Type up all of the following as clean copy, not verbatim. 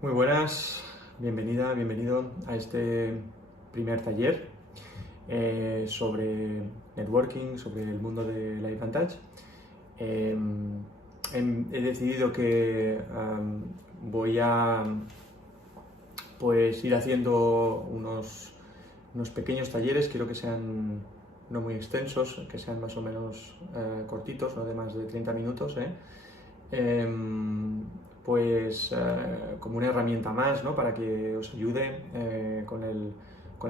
Muy buenas, bienvenida, bienvenido a este primer taller sobre networking, sobre el mundo de LifeVantage. He decidido que voy a ir haciendo unos pequeños talleres. Quiero que sean no muy extensos, que sean más o menos cortitos, no de más de 30 minutos. Como una herramienta más, ¿no? Para que os ayude con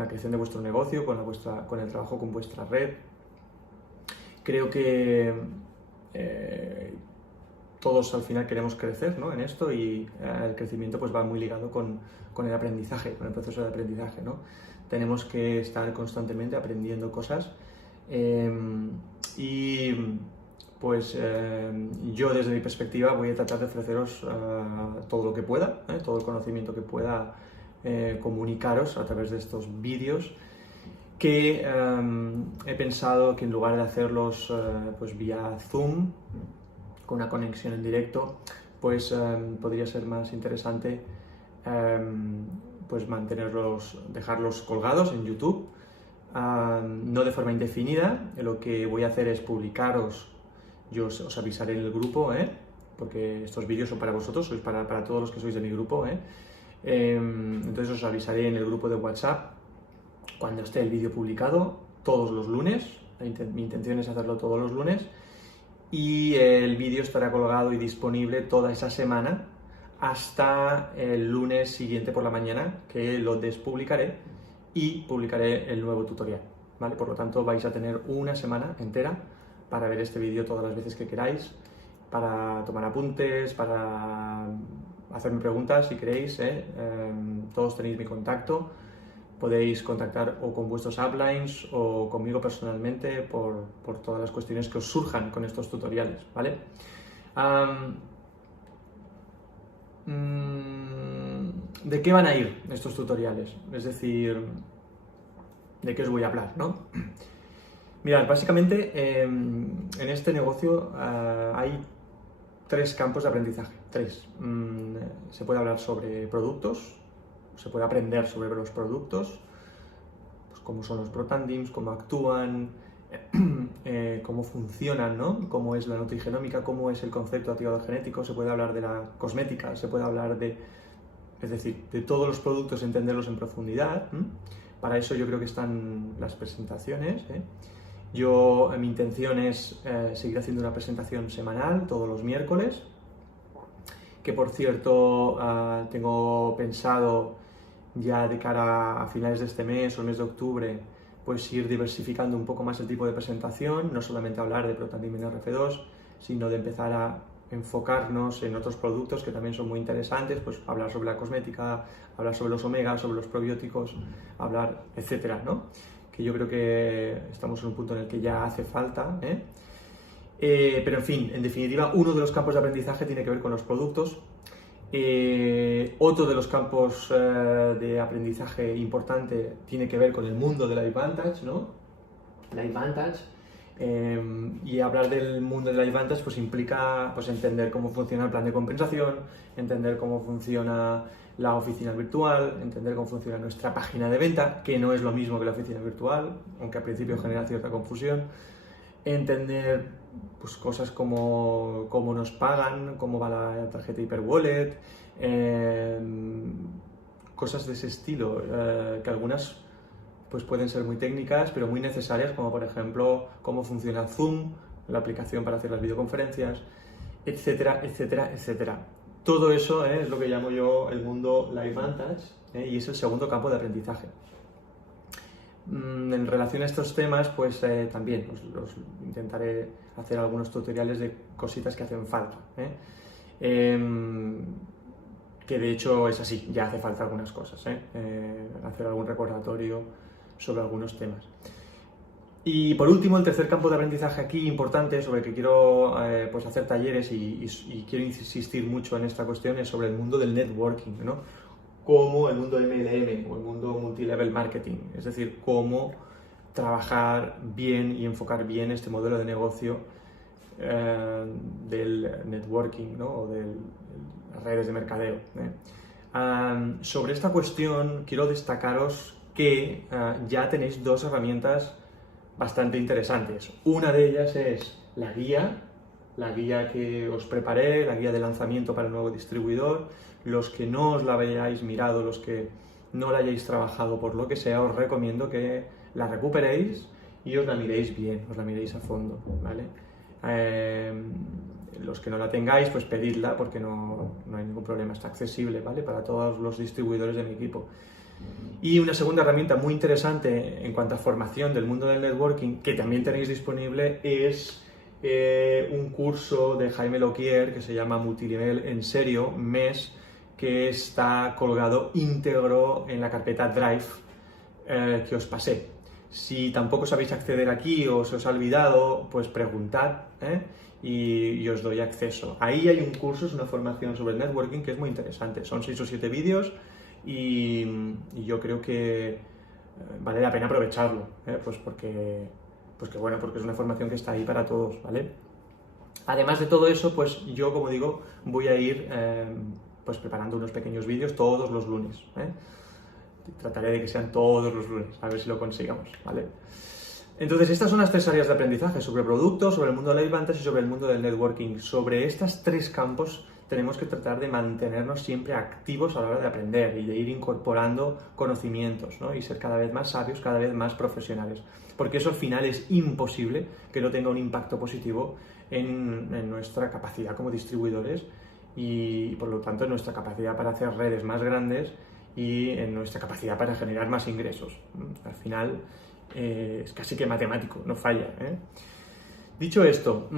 la creación de vuestro negocio, con el trabajo con vuestra red. Creo que todos al final queremos crecer, ¿no? En esto, y el crecimiento pues va muy ligado con el aprendizaje, con el proceso de aprendizaje, ¿no? Tenemos que estar constantemente aprendiendo cosas yo desde mi perspectiva voy a tratar de ofreceros todo lo que pueda, todo el conocimiento que pueda comunicaros a través de estos vídeos que he pensado que en lugar de hacerlos vía Zoom, con una conexión en directo, podría ser más interesante dejarlos colgados en YouTube, no de forma indefinida. Lo que voy a hacer es publicaros. Yo os avisaré en el grupo, porque estos vídeos son para vosotros, sois para todos los que sois de mi grupo. Entonces os avisaré en el grupo de WhatsApp cuando esté el vídeo publicado, todos los lunes. Mi intención es hacerlo todos los lunes, y el vídeo estará colgado y disponible toda esa semana hasta el lunes siguiente por la mañana, que lo despublicaré y publicaré el nuevo tutorial, ¿vale? Por lo tanto, vais a tener una semana entera para ver este vídeo todas las veces que queráis, para tomar apuntes, para hacerme preguntas si queréis. Todos tenéis mi contacto, podéis contactar o con vuestros uplines o conmigo personalmente por todas las cuestiones que os surjan con estos tutoriales, ¿vale? ¿De qué van a ir estos tutoriales? Es decir, ¿de qué os voy a hablar, no? Mirad, básicamente en este negocio hay tres campos de aprendizaje. Se puede hablar sobre productos, se puede aprender sobre los productos, pues cómo son los ProTandems, cómo actúan, cómo funcionan, ¿no? Cómo es la nutrigenómica, cómo es el concepto de activador genético. Se puede hablar de la cosmética, se puede hablar de todos los productos, entenderlos en profundidad. Para eso yo creo que están las presentaciones. Mi intención es seguir haciendo una presentación semanal todos los miércoles, que por cierto tengo pensado ya de cara a finales de este mes o el mes de octubre, pues ir diversificando un poco más el tipo de presentación, no solamente hablar de Protandim NRF2, sino de empezar a enfocarnos en otros productos que también son muy interesantes, pues hablar sobre la cosmética, hablar sobre los omegas, sobre los probióticos, hablar, etcétera, ¿no? Que yo creo que estamos en un punto en el que ya hace falta, pero en fin, en definitiva, uno de los campos de aprendizaje tiene que ver con los productos. Otro de los campos de aprendizaje importante tiene que ver con el mundo de LifeVantage, ¿no? LifeVantage. Y hablar del mundo de LifeVantage pues implica entender cómo funciona el plan de compensación, entender cómo funciona la oficina virtual, entender cómo funciona nuestra página de venta, que no es lo mismo que la oficina virtual, aunque al principio genera cierta confusión, entender pues cosas como cómo nos pagan, cómo va la tarjeta Hyperwallet, cosas de ese estilo, que algunas pues pueden ser muy técnicas, pero muy necesarias, como por ejemplo cómo funciona Zoom, la aplicación para hacer las videoconferencias, etcétera, etcétera, etcétera. Todo eso es lo que llamo yo el mundo LifeVantage, y es el segundo campo de aprendizaje. En relación a estos temas, pues también los intentaré hacer algunos tutoriales de cositas que hacen falta. Que de hecho es así, ya hace falta algunas cosas, hacer algún recordatorio sobre algunos temas. Y por último, el tercer campo de aprendizaje aquí importante, sobre el que quiero hacer talleres y quiero insistir mucho en esta cuestión, es sobre el mundo del networking, ¿no? Como el mundo MLM o el mundo multilevel marketing, es decir, cómo trabajar bien y enfocar bien este modelo de negocio del networking, ¿no? O de las redes de mercadeo. Sobre esta cuestión quiero destacaros que ya tenéis dos herramientas bastante interesantes. Una de ellas es la guía que os preparé, la guía de lanzamiento para el nuevo distribuidor. Los que no os la hayáis mirado, los que no la hayáis trabajado por lo que sea, os recomiendo que la recuperéis y os la miréis bien, os la miréis a fondo, ¿vale? Los que no la tengáis, pues pedidla porque no hay ningún problema, está accesible, ¿vale? Para todos los distribuidores de mi equipo. Y una segunda herramienta muy interesante en cuanto a formación del mundo del networking, que también tenéis disponible, es un curso de Jaime Loquier que se llama Multinivel en Serio, MES, que está colgado íntegro en la carpeta Drive que os pasé. Si tampoco sabéis acceder aquí o se os ha olvidado, pues preguntad y os doy acceso. Ahí hay un curso, es una formación sobre el networking que es muy interesante. Son 6 o 7 vídeos y yo creo que vale la pena aprovecharlo, pues porque es una formación que está ahí para todos, ¿vale? Además de todo eso, pues yo, como digo, voy a ir pues preparando unos pequeños vídeos todos los lunes, Trataré de que sean todos los lunes, a ver si lo consigamos, ¿vale? Entonces, estas son las 3 áreas de aprendizaje: sobre producto, sobre el mundo de las ventas y sobre el mundo del networking. Sobre estos 3 campos tenemos que tratar de mantenernos siempre activos a la hora de aprender y de ir incorporando conocimientos, ¿no? Y ser cada vez más sabios, cada vez más profesionales. Porque eso al final es imposible que no tenga un impacto positivo en nuestra capacidad como distribuidores y por lo tanto en nuestra capacidad para hacer redes más grandes y en nuestra capacidad para generar más ingresos. Al final es casi que matemático, no falla, Dicho esto,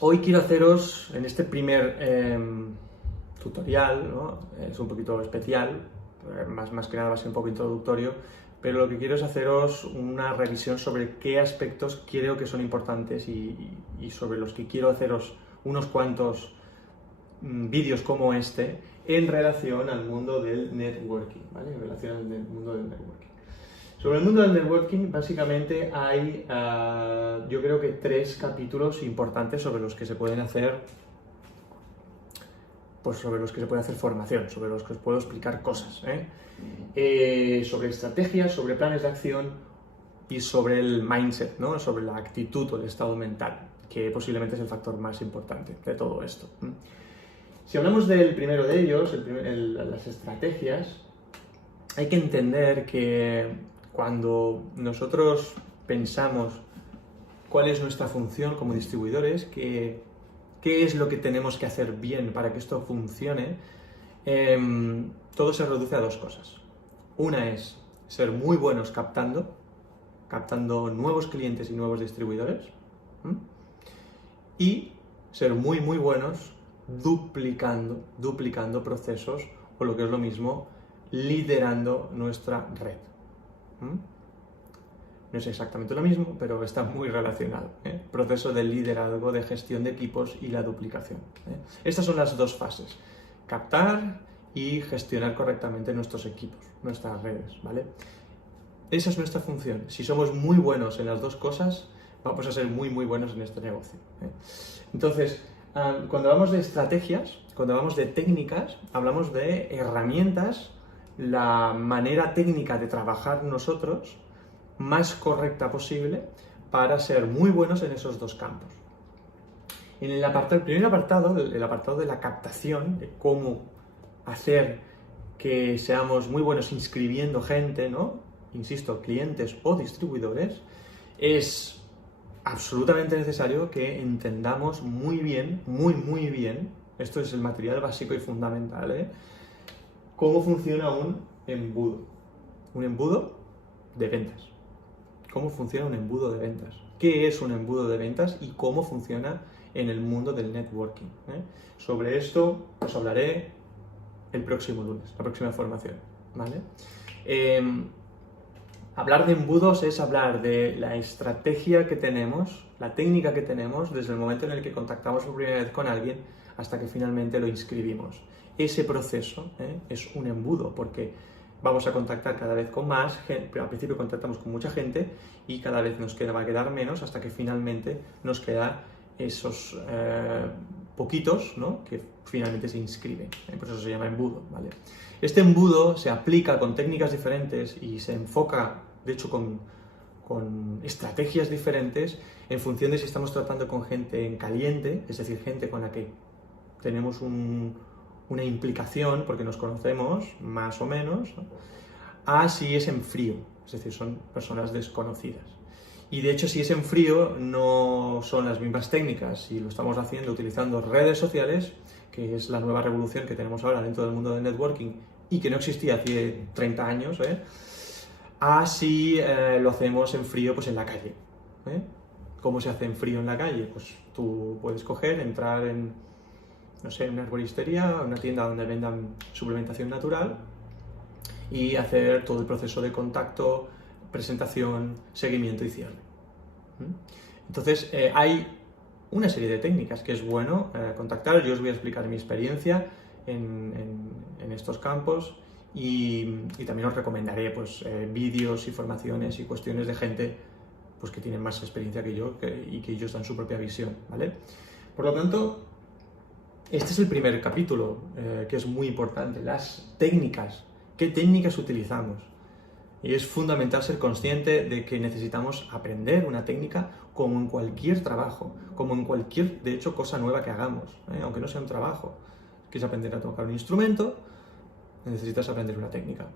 hoy quiero haceros en este primer tutorial, ¿no? Es un poquito especial, más que nada va a ser un poco introductorio, pero lo que quiero es haceros una revisión sobre qué aspectos creo que son importantes y sobre los que quiero haceros unos cuantos vídeos como este en relación al mundo del networking, ¿vale? En relación al mundo del networking. Sobre el mundo del networking, básicamente hay, yo creo que 3 capítulos importantes sobre los que se pueden hacer, pues sobre los que se puede hacer formación, sobre los que os puedo explicar cosas, sobre estrategias, sobre planes de acción y sobre el mindset, ¿no? Sobre la actitud o el estado mental, que posiblemente es el factor más importante de todo esto. Si hablamos del primero de ellos, las estrategias, hay que entender que cuando nosotros pensamos cuál es nuestra función como distribuidores, qué es lo que tenemos que hacer bien para que esto funcione, todo se reduce a 2 cosas. Una es ser muy buenos captando nuevos clientes y nuevos distribuidores, y ser muy buenos duplicando procesos, o lo que es lo mismo, liderando nuestra red. No es exactamente lo mismo, pero está muy relacionado. Proceso de liderazgo, de gestión de equipos y la duplicación. Estas son las 2 fases: captar y gestionar correctamente nuestros equipos, nuestras redes, ¿vale? Esa es nuestra función. Si somos muy buenos en las 2 cosas, vamos a ser muy buenos en este negocio. Entonces, cuando hablamos de estrategias, cuando hablamos de técnicas, hablamos de herramientas, la manera técnica de trabajar nosotros más correcta posible para ser muy buenos en esos 2 campos. En el primer apartado, el apartado de la captación, de cómo hacer que seamos muy buenos inscribiendo gente, ¿no? Insisto, clientes o distribuidores, es absolutamente necesario que entendamos muy bien, esto es el material básico y fundamental, cómo funciona un embudo de ventas. ¿Cómo funciona un embudo de ventas? ¿Qué es un embudo de ventas y cómo funciona en el mundo del networking? Sobre esto os hablaré el próximo lunes, la próxima formación, ¿vale? Hablar de embudos es hablar de la estrategia que tenemos, la técnica que tenemos desde el momento en el que contactamos por primera vez con alguien hasta que finalmente lo inscribimos. Ese proceso es un embudo porque vamos a contactar cada vez con más gente, pero al principio contactamos con mucha gente y cada vez va a quedar menos hasta que finalmente nos queda esos poquitos, ¿no?, que finalmente se inscriben, por eso se llama embudo, ¿vale? Este embudo se aplica con técnicas diferentes y se enfoca, de hecho, con estrategias diferentes en función de si estamos tratando con gente en caliente, es decir, gente con la que tenemos una implicación porque nos conocemos más o menos, ¿no?, a si es en frío, es decir, son personas desconocidas. Y de hecho, si es en frío, no son las mismas técnicas y lo estamos haciendo utilizando redes sociales, que es la nueva revolución que tenemos ahora dentro del mundo del networking y que no existía hace 30 años, a si lo hacemos en frío, pues en la calle. ¿Cómo se hace en frío en la calle? Pues tú puedes coger, entrar en, no sé, una herboristería, una tienda donde vendan suplementación natural y hacer todo el proceso de contacto, presentación, seguimiento y cierre. Entonces, hay una serie de técnicas que es bueno contactar. Yo os voy a explicar mi experiencia en estos campos y también os recomendaré pues, vídeos y formaciones y cuestiones de gente pues, que tienen más experiencia que yo y que ellos dan su propia visión, ¿vale? Por lo tanto, este es el primer capítulo que es muy importante, las técnicas. ¿Qué técnicas utilizamos? Y es fundamental ser consciente de que necesitamos aprender una técnica como en cualquier trabajo, como en cualquier, de hecho, cosa nueva que hagamos, aunque no sea un trabajo. ¿Quieres aprender a tocar un instrumento? Necesitas aprender una técnica.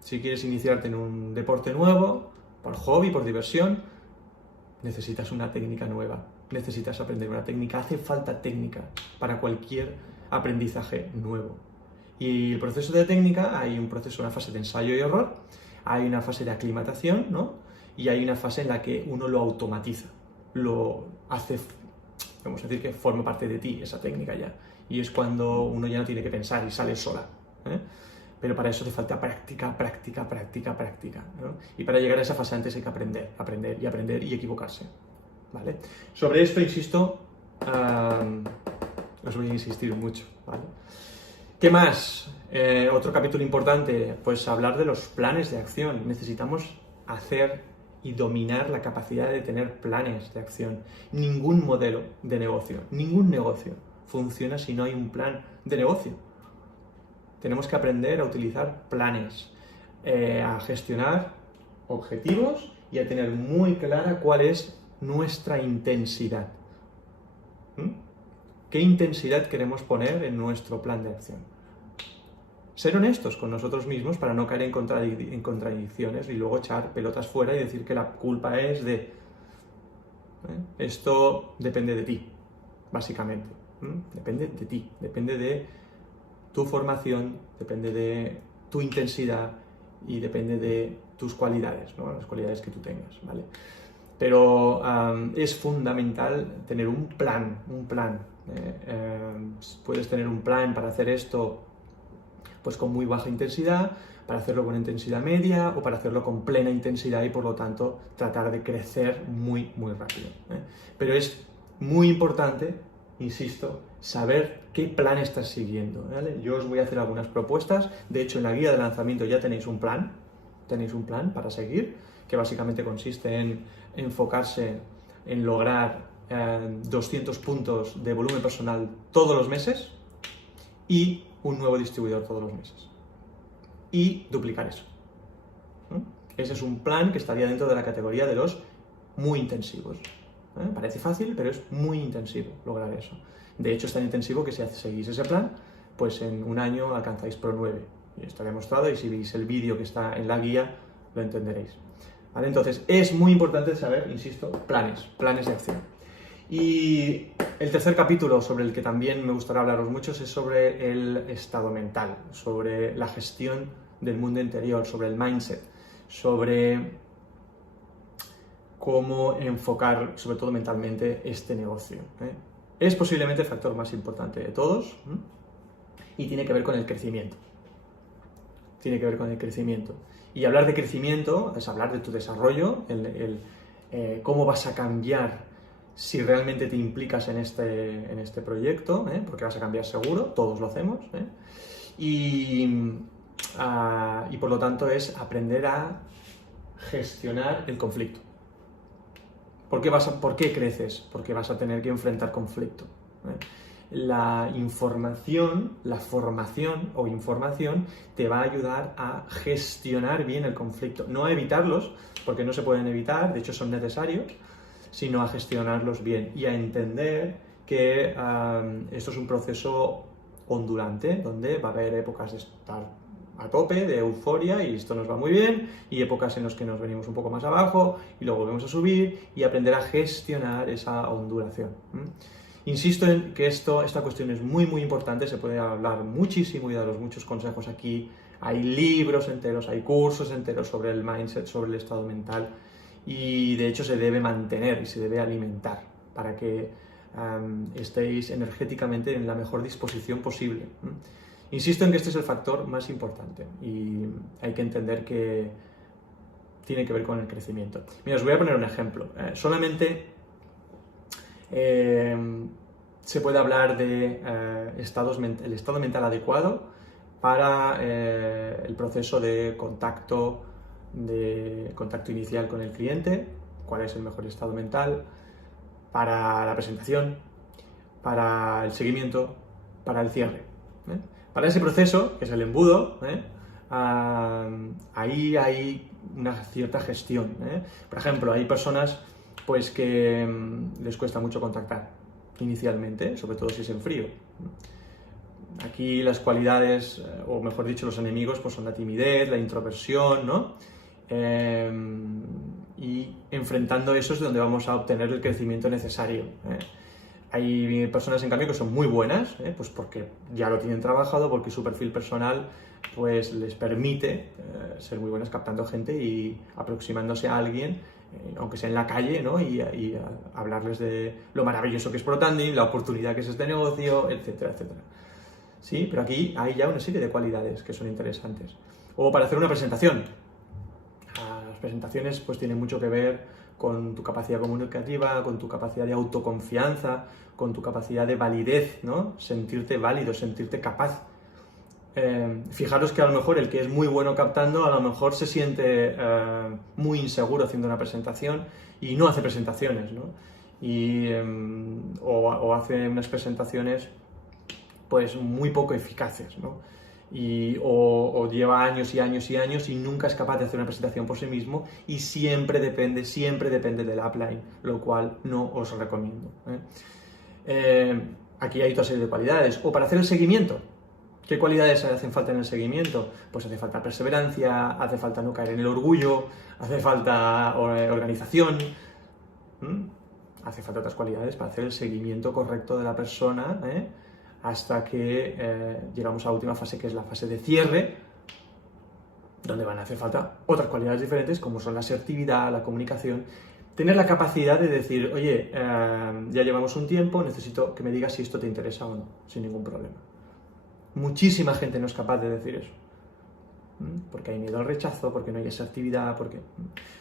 Si quieres iniciarte en un deporte nuevo, por hobby, por diversión, necesitas una técnica nueva. Necesitas aprender una técnica. Hace falta técnica para cualquier aprendizaje nuevo. Y el proceso de técnica, hay un proceso, una fase de ensayo y error, hay una fase de aclimatación, ¿no?, y hay una fase en la que uno lo automatiza, lo hace, vamos a decir que forma parte de ti esa técnica ya, y es cuando uno ya no tiene que pensar y sale sola, pero para eso hace falta práctica, práctica, práctica, práctica, ¿no? Y para llegar a esa fase antes hay que aprender, aprender y aprender y equivocarse, ¿vale? Sobre esto, insisto, os voy a insistir mucho, ¿vale? ¿Qué más? Otro capítulo importante, pues hablar de los planes de acción. Necesitamos hacer y dominar la capacidad de tener planes de acción. Ningún modelo de negocio, ningún negocio funciona si no hay un plan de negocio. Tenemos que aprender a utilizar planes, a gestionar objetivos y a tener muy clara cuál es nuestra intensidad. ¿Qué intensidad queremos poner en nuestro plan de acción? Ser honestos con nosotros mismos para no caer en contradicciones y luego echar pelotas fuera y decir que la culpa es de... Esto depende de ti, básicamente. Depende de ti, depende de tu formación, depende de tu intensidad y depende de tus cualidades, ¿no?, las cualidades que tú tengas, ¿vale? Pero es fundamental tener un plan. Puedes tener un plan para hacer esto pues con muy baja intensidad, para hacerlo con intensidad media o para hacerlo con plena intensidad y por lo tanto tratar de crecer muy, muy rápido, Pero es muy importante, insisto, saber qué plan estás siguiendo, ¿vale? Yo os voy a hacer algunas propuestas, de hecho en la guía de lanzamiento ya tenéis un plan para seguir, que básicamente consiste en enfocarse en lograr 200 puntos de volumen personal todos los meses y un nuevo distribuidor todos los meses. Y duplicar eso. Ese es un plan que estaría dentro de la categoría de los muy intensivos. Parece fácil, pero es muy intensivo lograr eso. De hecho, es tan intensivo que si seguís ese plan, pues en un año alcanzáis Pro 9. Y está demostrado, y si veis el vídeo que está en la guía, lo entenderéis. ¿Vale? Entonces, es muy importante saber, insisto, planes de acción. Y el tercer capítulo, sobre el que también me gustaría hablaros mucho, es sobre el estado mental, sobre la gestión del mundo interior, sobre el mindset, sobre cómo enfocar, sobre todo mentalmente, este negocio. Es posiblemente el factor más importante de todos y tiene que ver con el crecimiento. Y hablar de crecimiento es hablar de tu desarrollo, cómo vas a cambiar si realmente te implicas en este proyecto, porque vas a cambiar seguro, todos lo hacemos, y por lo tanto es aprender a gestionar el conflicto. ¿Por qué creces? Porque vas a tener que enfrentar conflicto. la información, la formación o información te va a ayudar a gestionar bien el conflicto, no a evitarlos, porque no se pueden evitar, de hecho son necesarios, sino a gestionarlos bien y a entender que esto es un proceso ondulante, donde va a haber épocas de estar a tope, de euforia, y esto nos va muy bien, y épocas en las que nos venimos un poco más abajo, y luego volvemos a subir, y aprender a gestionar esa ondulación. Insisto en que esta cuestión es muy, muy importante, se puede hablar muchísimo y daros muchos consejos aquí, hay libros enteros, hay cursos enteros sobre el mindset, sobre el estado mental, y de hecho se debe mantener y se debe alimentar para que estéis energéticamente en la mejor disposición posible. Insisto en que este es el factor más importante y hay que entender que tiene que ver con el crecimiento. Mira, os voy a poner un ejemplo. Solamente se puede hablar de el estado mental adecuado para el proceso de contacto inicial con el cliente, cuál es el mejor estado mental, para la presentación, para el seguimiento, para el cierre. Para ese proceso, que es el embudo, ahí hay una cierta gestión. Por ejemplo, hay personas pues, que les cuesta mucho contactar inicialmente, sobre todo si es en frío. Aquí las cualidades, o mejor dicho, los enemigos, pues son la timidez, la introversión, ¿no? Y enfrentando eso es donde vamos a obtener el crecimiento necesario. Hay personas, en cambio, que son muy buenas, pues porque ya lo tienen trabajado, porque su perfil personal pues les permite ser muy buenas captando gente y aproximándose a alguien, aunque sea en la calle, ¿no? y hablarles de lo maravilloso que es ProTandem, la oportunidad que es este negocio, etcétera, etcétera. Sí, pero aquí hay ya una serie de cualidades que son interesantes. O para hacer una presentación. Las presentaciones pues tienen mucho que ver con tu capacidad comunicativa, con tu capacidad de autoconfianza, con tu capacidad de validez, ¿no? Sentirte válido, sentirte capaz. Fijaros que a lo mejor el que es muy bueno captando, a lo mejor se siente muy inseguro haciendo una presentación y no hace presentaciones, ¿no? O hace unas presentaciones pues muy poco eficaces, ¿no? O lleva años y años y años y nunca es capaz de hacer una presentación por sí mismo y siempre depende del upline, lo cual no os recomiendo. Aquí hay otra serie de cualidades. O para hacer el seguimiento. ¿Qué cualidades hacen falta en el seguimiento? Pues hace falta perseverancia, hace falta no caer en el orgullo, hace falta organización, hace falta otras cualidades para hacer el seguimiento correcto de la persona, hasta que llegamos a la última fase, que es la fase de cierre, donde van a hacer falta otras cualidades diferentes, como son la asertividad, la comunicación, tener la capacidad de decir, oye, ya llevamos un tiempo, necesito que me digas si esto te interesa o no, sin ningún problema. Muchísima gente no es capaz de decir eso, porque hay miedo al rechazo, porque no hay asertividad, porque...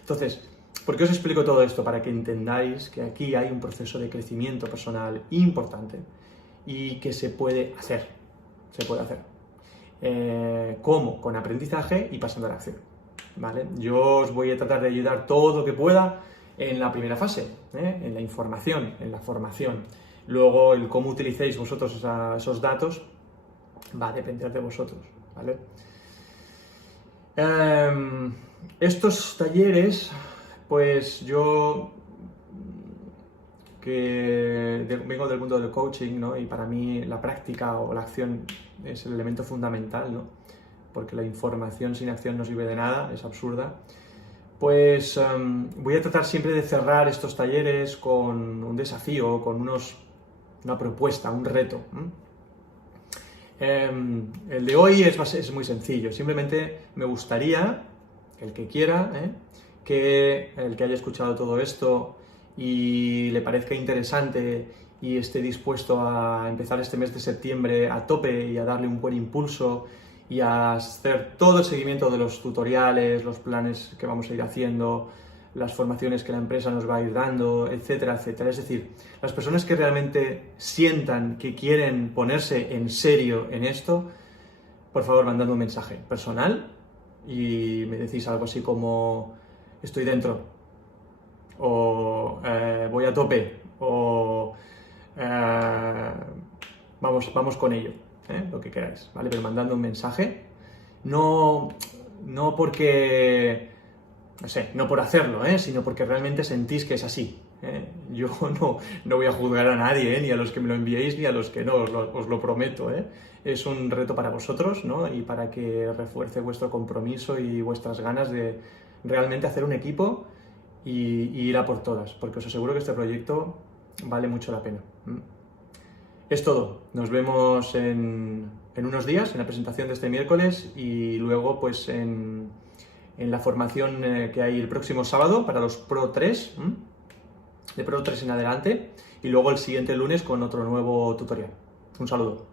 Entonces, ¿por qué os explico todo esto? Para que entendáis que aquí hay un proceso de crecimiento personal importante y que se puede hacer. ¿Cómo? Con aprendizaje y pasando a la acción, ¿vale? Yo os voy a tratar de ayudar todo lo que pueda en la primera fase, en la información, en la formación. Luego, el cómo utilicéis vosotros esos datos va a depender de vosotros, ¿vale? Estos talleres, pues yo que vengo del mundo del coaching, ¿no? Y para mí la práctica o la acción es el elemento fundamental, ¿no? Porque la información sin acción no sirve de nada, es absurda. Pues voy a tratar siempre de cerrar estos talleres con un desafío, con una propuesta, un reto. El de hoy es muy sencillo, simplemente me gustaría, el que quiera, que el que haya escuchado todo esto y le parezca interesante y esté dispuesto a empezar este mes de septiembre a tope y a darle un buen impulso y a hacer todo el seguimiento de los tutoriales, los planes que vamos a ir haciendo, las formaciones que la empresa nos va a ir dando, etcétera, etcétera. Es decir, las personas que realmente sientan que quieren ponerse en serio en esto, por favor, mandadme un mensaje personal y me decís algo así como estoy dentro, o voy a tope, o vamos con ello, lo que queráis, ¿vale? Pero mandando un mensaje, no porque, no sé, no por hacerlo, sino porque realmente sentís que es así. Yo no voy a juzgar a nadie, ni a los que me lo enviéis, ni a los que no, os lo prometo. Es un reto para vosotros, ¿no? Y para que refuerce vuestro compromiso y vuestras ganas de realmente hacer un equipo y ir a por todas, porque os aseguro que este proyecto vale mucho la pena. Es todo. Nos vemos en unos días, en la presentación de este miércoles y luego pues en la formación que hay el próximo sábado para los Pro 3, de Pro 3 en adelante, y luego el siguiente lunes con otro nuevo tutorial. Un saludo.